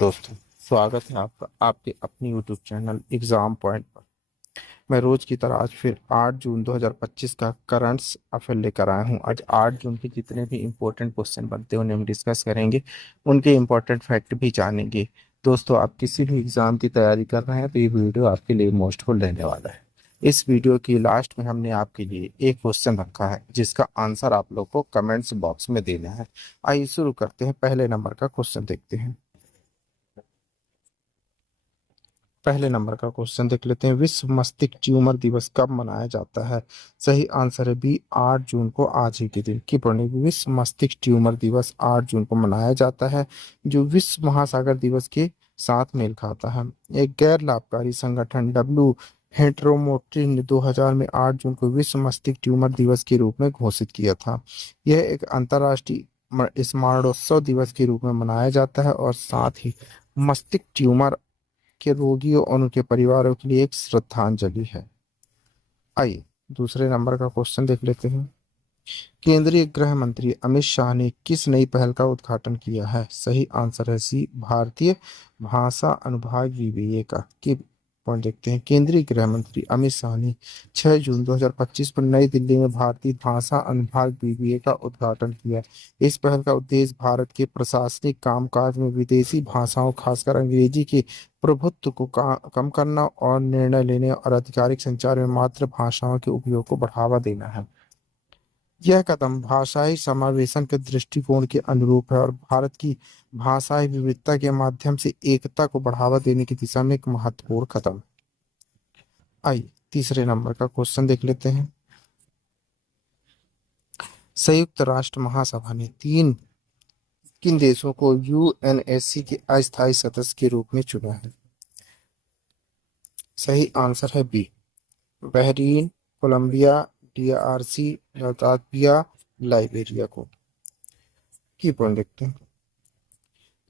दोस्तों, स्वागत है आपका आपके अपनी यूट्यूब चैनल एग्जाम पॉइंट पर। मैं रोज की तरह आज फिर 8 जून 2025 का करंट्स अफेयर लेकर आया हूं। आज 8 जून के जितने भी इम्पोर्टेंट क्वेश्चन बनते हैं उन्हें हम डिस्कस करेंगे, उनके इम्पोर्टेंट फैक्ट भी जानेंगे। दोस्तों, आप किसी भी एग्जाम की तैयारी कर रहे हैं तो ये वीडियो आपके लिए मोस्टफुल रहने वाला है। इस वीडियो की लास्ट में हमने आपके लिए एक क्वेश्चन रखा है जिसका आंसर आप लोग को कमेंट्स बॉक्स में देना है। आइए शुरू करते हैं। पहले नंबर का क्वेश्चन देखते हैं। पहले नंबर का क्वेश्चन देख लेते हैं। विश्व मस्तिष्क ट्यूमर दिवस कब मनाया जाता है? सही आंसर है बी, 8 जून को, आज ही के दिन की पढ़ेंगे। विश्व मस्तिष्क ट्यूमर दिवस 8 जून को मनाया जाता है, जो विश्व महासागर दिवस के साथ मेल खाता है। एक गैर लाभकारी संगठन डब्ल्यू हेटरोमोट्री ने 2000 में 8 जून को विश्व मस्तिष्क ट्यूमर दिवस के रूप में घोषित किया था। यह एक अंतर्राष्ट्रीय स्मरणोत्सव दिवस के रूप में मनाया जाता है और साथ ही मस्तिष्क ट्यूमर के रोगियों और उनके परिवारों के लिए एक श्रद्धांजलि है। आइए दूसरे नंबर का क्वेश्चन देख लेते हैं। केंद्रीय गृह मंत्री अमित शाह ने किस नई पहल का उद्घाटन किया है? सही आंसर है सी, भारतीय भाषा अनुभाग विवेका की। पॉइंट देखते हैं। केंद्रीय गृह मंत्री अमित शाह ने 6 जून 2025 को नई दिल्ली में भारतीय भाषा अनुभाग बीबीए का उद्घाटन किया। इस पहल का उद्देश्य भारत के प्रशासनिक कामकाज में विदेशी भाषाओं, खासकर अंग्रेजी के प्रभुत्व को कम करना और निर्णय लेने और आधिकारिक संचार में मातृभाषाओं के उपयोग को बढ़ावा देना है। यह कदम भाषाई समावेशन के दृष्टिकोण के अनुरूप है और भारत की भाषाई विविधता के माध्यम से एकता को बढ़ावा देने की दिशा में एक महत्वपूर्ण कदम है। आइए तीसरे नंबर का क्वेश्चन देख लेते हैं। संयुक्त राष्ट्र महासभा ने किन देशों को यूएनएससी के अस्थायी सदस्य के रूप में चुना है? सही आंसर है B, Bahrain, Colombia, DRC, Latvia, Liberia को। की पॉइंट देखते हैं।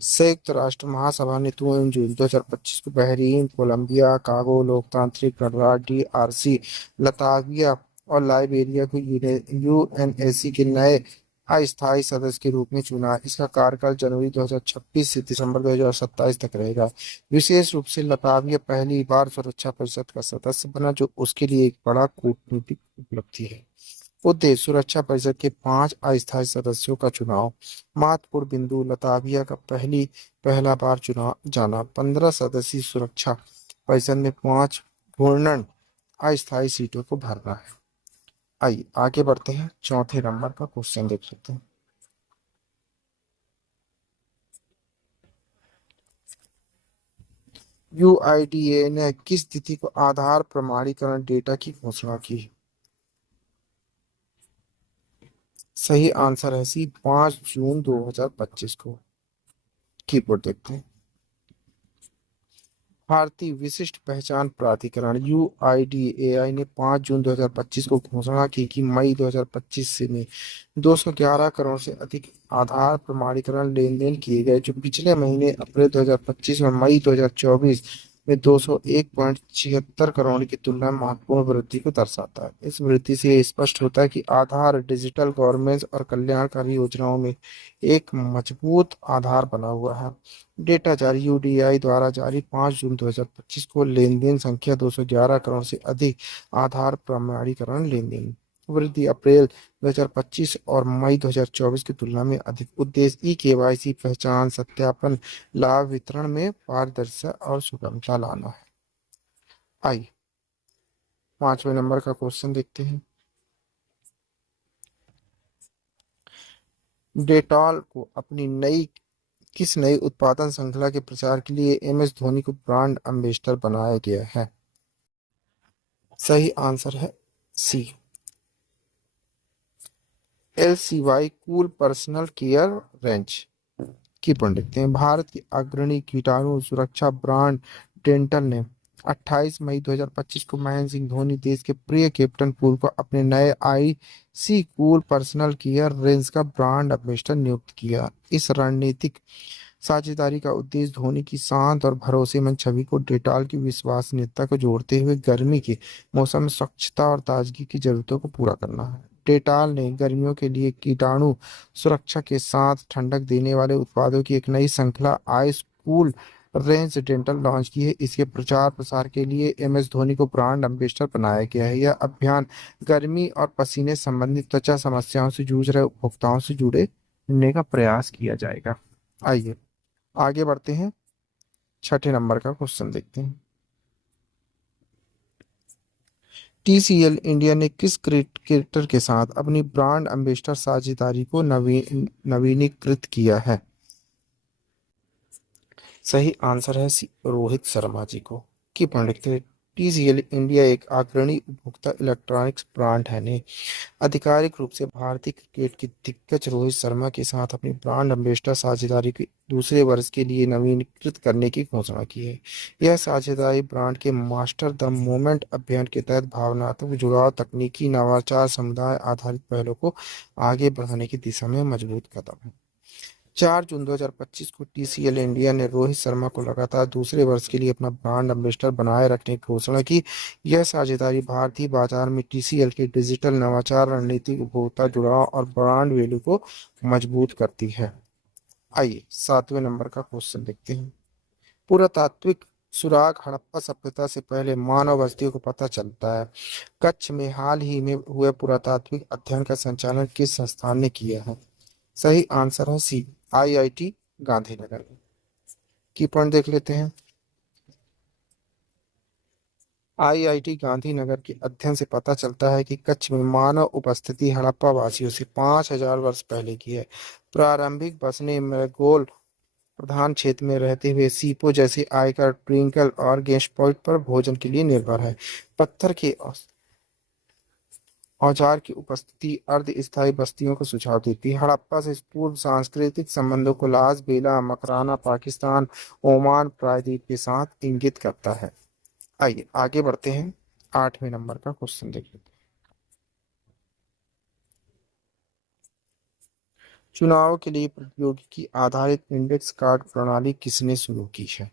संयुक्त राष्ट्र महासभा ने 2 जून 2025 को बहरीन, कोलंबिया, कागो लोकतांत्रिक गणराज्य डीआरसी, लताविया और लाइबेरिया को यूएनएससी के नए अस्थायी सदस्य के रूप में चुना। इसका कार्यकाल जनवरी 2026 से दिसंबर 2027 तक रहेगा। विशेष रूप से लताविया पहली बार सुरक्षा परिषद का सदस्य बना, जो उसके लिए एक बड़ा कूटनीतिक उपलब्धि है। उद्देश्य सुरक्षा परिषद के 5 अस्थायी सदस्यों का चुनाव। महत्वपूर्ण बिंदु, लताविया का पहला बार चुना जाना। 15 सदस्यीय सुरक्षा परिषद में 5 घूर्णन अस्थायी सीटों को भरना है। आइए आगे बढ़ते हैं। चौथे नंबर का क्वेश्चन देख लेते हैं। यूआईडीए ने किस तिथि को आधार प्रमाणीकरण डेटा की घोषणा की? सही आंसर है सी, 5 जून 2025 को। कीबोर्ड देखते हैं। भारतीय विशिष्ट पहचान प्राधिकरण यूआईडीएआई ने 5 जून 2025 को घोषणा की कि मई 2025 से में 211 करोड़ से अधिक आधार प्रमाणीकरण लेन देन किए गए, जो पिछले महीने अप्रैल 2025 में मई 2024 में 201.76 करोड़ की तुलना में महत्वपूर्ण वृद्धि को दर्शाता है। इस वृद्धि से यह स्पष्ट होता है कि आधार डिजिटल गवर्नेंस और कल्याणकारी योजनाओं में एक मजबूत आधार बना हुआ है। डेटा जारी यूडीआई द्वारा जारी 5 जून 2025 को लेन देन संख्या 211 करोड़ से अधिक आधार प्रमाणीकरण लेन देन वृद्धि अप्रैल 2025 और मई 2024 की तुलना में अधिक। उद्देश्य ई केवाईसी पहचान सत्यापन लाभ वितरण में पारदर्शिता और सुगमता लाना है। आइए 5वें नंबर का क्वेश्चन देखते हैं। डेटॉल को अपनी किस नई उत्पादन श्रृंखला के प्रचार के लिए एमएस धोनी को ब्रांड एम्बेसडर बनाया गया है? सही आंसर है सी, एलसीवाई कूल पर्सनल केयर रेंज। की पॉइंट देखते हैं। भारत की अग्रणी कीटाणु सुरक्षा ब्रांड डेंटल ने 28 मई 2025 को महेंद्र सिंह धोनी, देश के प्रिय कैप्टन कूल को अपने नए IC cool personal care range का ब्रांड एम्बेसडर नियुक्त किया। इस रणनीतिक साझेदारी का उद्देश्य धोनी की शांत और भरोसेमंद छवि को डेटॉल की विश्वसनीयता को जोड़ते हुए गर्मी के मौसम में स्वच्छता और ताजगी की जरूरतों को पूरा करना है। डेटॉल ने गर्मियों के लिए कीटाणु सुरक्षा के साथ ठंडक देने वाले उत्पादों की एक नई श्रृंखला ice cool range dental launch की है। इसके प्रचार प्रसार के लिए MS धोनी को ब्रांड एम्बेसडर बनाया गया है। यह अभियान गर्मी और पसीने संबंधी त्वचा समस्याओं से जूझ रहे उपभोक्ताओं से जुड़ने का प्रयास किया जाएगा। आइए आगे बढ़ते हैं, छठे नंबर का क्वेश्चन देखते हैं। TCL इंडिया ने किस क्रिकेटर के साथ अपनी ब्रांड एम्बेसडर साझेदारी को नवीनीकृत किया है? सही आंसर है सी, रोहित शर्मा जी को। की पॉइंट लिखते हैं। TCL इंडिया एक अग्रणी उपभोक्ता इलेक्ट्रॉनिक्स ब्रांड है ने आधिकारिक रूप से भारतीय क्रिकेट के दिग्गज रोहित शर्मा के साथ अपनी ब्रांड एम्बेसडर साझेदारी के दूसरे वर्ष के लिए नवीनीकृत करने की घोषणा की है। यह साझेदारी ब्रांड के मास्टर द मोमेंट अभियान के तहत भावनात्मक जुड़ाव, तकनीकी नवाचार, समुदाय आधारित पहलों को आगे बढ़ाने की दिशा में मजबूत कदम है। 4 जून 2025 को TCL इंडिया ने रोहित शर्मा को लगातार दूसरे वर्ष के लिए अपना ब्रांड एम्बेसडर बनाए रखने की घोषणा की। यह साझेदारी भारतीय बाजार में TCL के डिजिटल नवाचार, रणनीतिक उपभोक्ता जुड़ाव और ब्रांड वैल्यू को मजबूत करती है। आइए 7वें नंबर का क्वेश्चन देखते हैं। पुरातात्विक सुराग हड़प्पा सभ्यता से पहले मानव बस्तियों को पता चलता है। कच्छ में हाल ही में हुए पुरातात्विक अध्ययन का संचालन किस संस्थान ने किया है? सही आंसर है सी, IIT गांधीनगर। की पॉइंट देख लेते हैं। IIT गांधीनगर के अध्ययन से पता चलता है कि कच्छ में मानव उपस्थिति हड़प्पा वासियों से 5000 वर्ष पहले की है। प्रारंभिक बसने मृगोल प्रधान क्षेत्र में रहते हुए सीपो जैसे आयकर, ट्विंकल और गेस्टपॉइंट पर भोजन के लिए निर्भर है। पत्थर के औजार की उपस्थिति अर्ध स्थायी बस्तियों को सुझाव देती है। हड़प्पा से पूर्व सांस्कृतिक संबंधों को लास बेला, मकराना, पाकिस्तान, ओमान प्रायद्वीप के साथ इंगित करता है। आइए आगे बढ़ते हैं, 8वें नंबर का क्वेश्चन देख लेते हैं। चुनाव के लिए प्रौद्योगिकी आधारित इंडेक्स कार्ड प्रणाली किसने शुरू की है?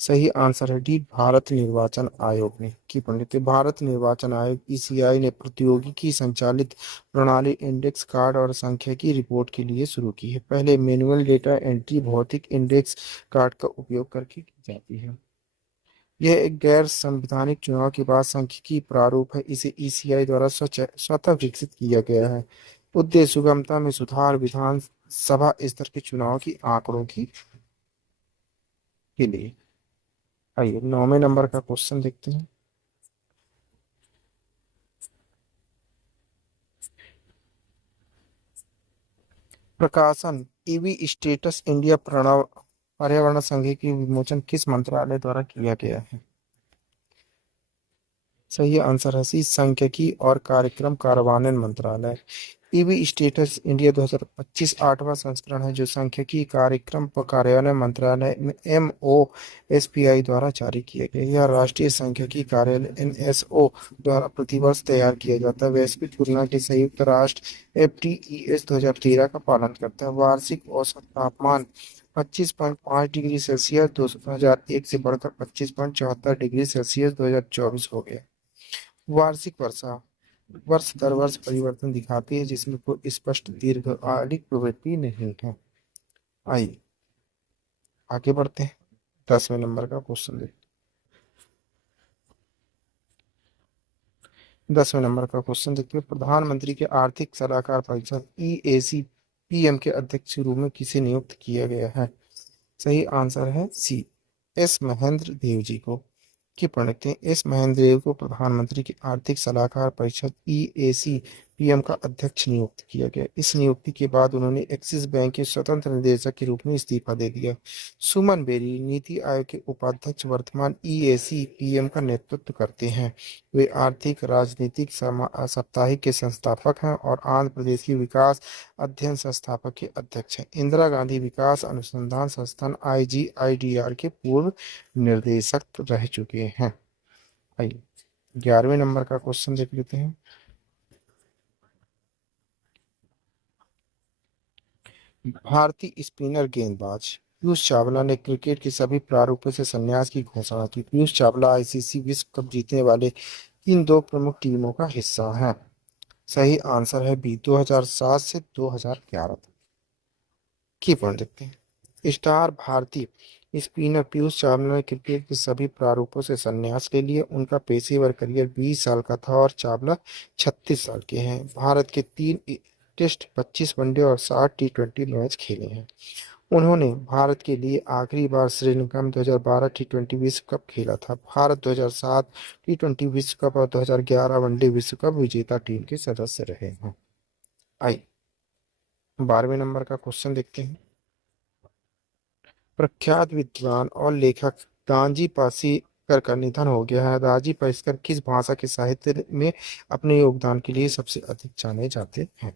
सही आंसर है डी, भारत निर्वाचन आयोग ने। की पंडित भारत निर्वाचन आयोग ECI ने प्रौद्योगिकी संचालित प्रणाली इंडेक्स कार्ड और सांख्यिकी रिपोर्ट के लिए शुरू की है। पहले मैनुअल डेटा एंट्री भौतिक इंडेक्स कार्ड का उपयोग करके की जाती है। यह एक गैर संवैधानिक चुनाव के बाद सांख्यिकी प्रारूप है। इसे ECI द्वारा स्वतः विकसित किया गया है। उद्देश्य सुगमता में सुधार, विधान सभा स्तर के चुनाव की आंकड़ों की के लिए। आइए 9वें नंबर का क्वेश्चन देखते हैं। प्रकाशन EV स्टेटस इंडिया प्रणव पर्यावरण संघ की विमोचन किस मंत्रालय द्वारा किया गया है? सही आंसर है सी, सांख्यिकी और कार्यक्रम कार्यान्वयन मंत्रालय। EV स्टेटस इंडिया 2025 8वां संस्करण है जो सांख्यिकी कार्यक्रम कार्यान्वयन मंत्रालय MOSPI द्वारा जारी किया गया। यह राष्ट्रीय सांख्यिकी कार्यालय NSO द्वारा प्रतिवर्ष तैयार किया जाता है। वैश्विक तुलना के संयुक्त राष्ट्र FTES 2013 का पालन करता है। वार्षिक औसत तापमान 25.5 डिग्री सेल्सियस 2001 से बढ़कर 25.74 डिग्री सेल्सियस 2024 हो गया। वार्षिक वर्षा वर्ष दर वर्ष परिवर्तन दिखाती है जिसमें कोई स्पष्ट दीर्घकालिक प्रवृत्ति नहीं है। आइए आगे बढ़ते हैं, 10वें नंबर का क्वेश्चन देखते हैं। 10वें नंबर का क्वेश्चन देखते हैं। प्रधानमंत्री के आर्थिक सलाहकार परिषद EAC PM के अध्यक्ष के रूप में किसे नियुक्त किया गया है? सही आंसर है सी, S महेंद्र देव जी को। की पढ़ लेते हैं। एस महेंद्र देव को प्रधानमंत्री की आर्थिक सलाहकार परिषद EAC PM का अध्यक्ष नियुक्त किया गया। इस नियुक्ति के बाद उन्होंने एक्सिस बैंक के स्वतंत्र निदेशक के रूप में इस्तीफा दे दिया। सुमन बेरी नीति आयोग के उपाध्यक्ष वर्तमान EAC PM का नेतृत्व करते हैं। वे आर्थिक राजनीतिक साप्ताहिक के संस्थापक हैं और आंध्र प्रदेश की विकास अध्ययन संस्थापक के अध्यक्ष हैं। इंदिरा गांधी विकास अनुसंधान संस्थान IGIDR के पूर्व निर्देशक रह चुके हैं। आइए 11वें नंबर का क्वेश्चन देख लेते हैं। भारतीय स्पिनर गेंदबाज पीयूष चावला ने क्रिकेट के सभी प्रारूपों से संन्यास की घोषणा की। पीयूष चावला ICC विश्व कप जीतने वाले इन दो प्रमुख टीमों का हिस्सा हैं। सही आंसर है बी, 2007 से 2011 तक। की पॉइंट देखते हैं। स्टार भारतीय स्पिनर पीयूष चावला ने क्रिकेट के सभी प्रारूपों से संन्यास ले लिया। उनका पेशेवर करियर 20 साल का था और चावला 36 साल के हैं। भारत के 3 टेस्ट, 25 वनडे और 60 टी20 मैच खेले हैं। उन्होंने भारत के लिए आखिरी बार श्रीलंका में 2012 टी20 विश्व कप खेला था। भारत 2007 टी20 विश्व कप और 2011 वनडे विश्व कप विजेता टीम के सदस्य रहे हैं। आई 12वें नंबर का क्वेश्चन देखते हैं। प्रख्यात विद्वान और लेखक दांजी पासीकर का निधन हो गया है। दांजी पासीकर किस भाषा के साहित्य में अपने योगदान के लिए सबसे अधिक जाने जाते हैं?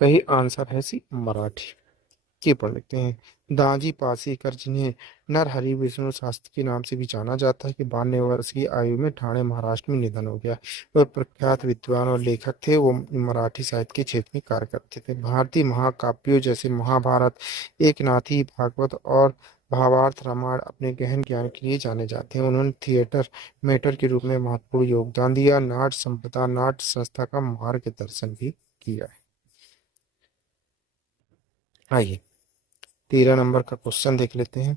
सही आंसर है सी मराठी। की पढ़ लेते हैं। दांजी पासीकर, जिन्हें नरहरि विष्णु शास्त्री के नाम से भी जाना जाता है, कि 92 वर्ष की आयु में ठाणे महाराष्ट्र में निधन हो गया। वह प्रख्यात विद्वान और लेखक थे। वो मराठी साहित्य के क्षेत्र में कार्य करते थे। भारतीय महाकाव्यों जैसे महाभारत, एकनाथी भागवत और भावार्थ रामायण अपने गहन ज्ञान के लिए जाने जाते हैं। उन्होंने थिएटर मेटर के रूप में महत्वपूर्ण योगदान दिया। नाट्य संपदा नाट्य संस्था का मार्गदर्शन भी किया है। आइए 13 नंबर का क्वेश्चन देख लेते हैं।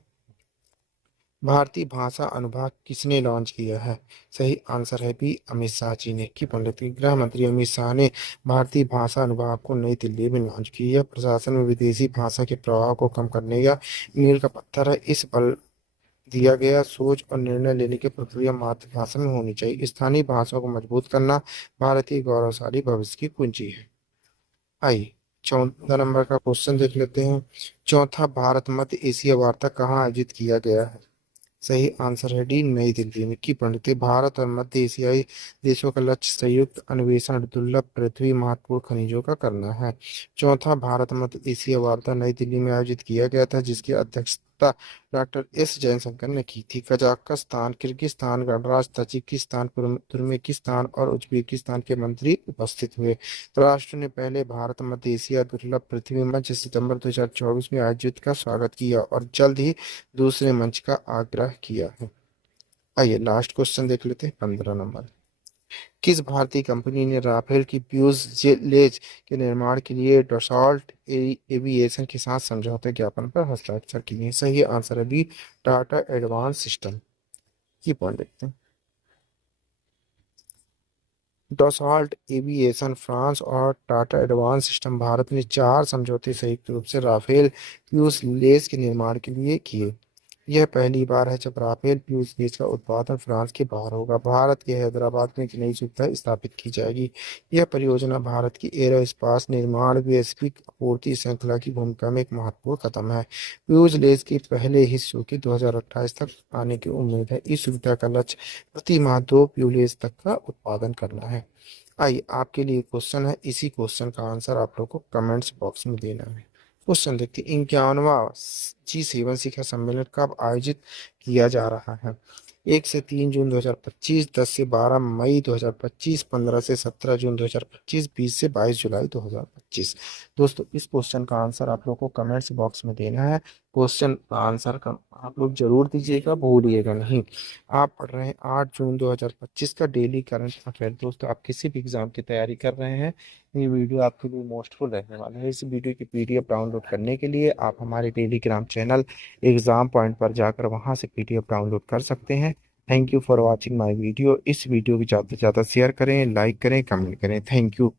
भारतीय भाषा अनुभाग किसने लॉन्च किया है? सही आंसर है बी, अमित शाह जी ने। की पढ़ लेते हैं। गृह मंत्री अमित शाह ने भारतीय भाषा अनुभाग को नई दिल्ली में लॉन्च किया। प्रशासन में विदेशी भाषा के प्रभाव को कम करने का मील का पत्थर है। इस बल दिया गया सोच और निर्णय लेने की प्रक्रिया मातृभाषा में होनी चाहिए। स्थानीय भाषाओं को मजबूत करना भारतीय गौरवशाली भविष्य की कुंजी है। आइए 14 नंबर का क्वेश्चन देख लेते हैं। चौथा भारत मध्य एशिया वार्ता कहाँ आयोजित किया गया है? सही आंसर है डी, नई दिल्ली में। की पंडित, भारत और मध्य एशियाई देशों का लक्ष्य संयुक्त अन्वेषण दुर्लभ पृथ्वी महत्वपूर्ण खनिजों का करना है। चौथा भारत मध्य एशिया वार्ता नई दिल्ली में आयोजित किया गया था, जिसकी अध्यक्षता डॉक्टर एस जयशंकर ने की थी। कजाकिस्तान, किर्गिस्तान, गणराज्य ताजिकिस्तान, तुर्कमेनिस्तान और उज्बेकिस्तान के मंत्री उपस्थित हुए। राष्ट्र ने पहले भारत मध्य एशिया दुर्लभ पृथ्वी मंच सितंबर 2024 में आयोजित का स्वागत किया और जल्द ही दूसरे मंच का आग्रह किया है। आइए लास्ट क्वेश्चन देख लेते हैं 15 नंबर। किस भारतीय कंपनी ने राफेल की फ्यूजलेज के निर्माण के लिए डसॉल्ट एविएशन के साथ समझौते ज्ञापन पर हस्ताक्षर किए? सही आंसर है बी, टाटा एडवांस सिस्टम। की पॉइंट देखते हैं। डसॉल्ट एविएशन फ्रांस और टाटा एडवांस सिस्टम भारत ने 4 समझौते संयुक्त रूप से राफेल फ्यूजलेज के निर्माण के लिए किए। यह पहली बार है जब राफेल फ्यूजलेज का उत्पादन फ्रांस के बाहर होगा। भारत के हैदराबाद में एक नई सुविधा स्थापित की जाएगी। यह परियोजना भारत की एरोस्पेस निर्माण वैश्विक आपूर्ति श्रृंखला की भूमिका में एक महत्वपूर्ण कदम है। फ्यूजलेज के पहले हिस्सों के 2028 तक आने की उम्मीद है। इस सुविधा का लक्ष्य प्रति माह 2 फ्यूजलेज तक का उत्पादन करना है। आइए आपके लिए क्वेश्चन है। इसी क्वेश्चन का आंसर आप लोग को कमेंट्स बॉक्स में देना है। क्वेश्चन देखते हैं। 51वां G7 शिखर सम्मेलन कब आयोजित किया जा रहा है? 1 से 3 जून 2025, 10 से 12 मई 2025, 15 से 17 जून 2025, 20 से 22 जुलाई 2025। दोस्तों इस क्वेश्चन का आंसर आप लोग को कमेंट्स बॉक्स में देना है। क्वेश्चन का आंसर का आप लोग जरूर दीजिएगा, भूलिएगा नहीं। आप पढ़ रहे हैं 8 जून 2025 का डेली करंट अफेयर। दोस्तों आप किसी भी एग्जाम की तैयारी कर रहे हैं, ये वीडियो आपके लिए मोस्टफुल रहने वाला है। इस वीडियो की पीडीएफ डाउनलोड करने के लिए आप हमारे टेलीग्राम चैनल एग्जाम पॉइंट पर जाकर वहां से पीडीएफ डाउनलोड कर सकते हैं। Thank you for watching my video. इस वीडियो को ज़्यादा से ज़्यादा शेयर करें, लाइक करें, कमेंट करें। Thank you.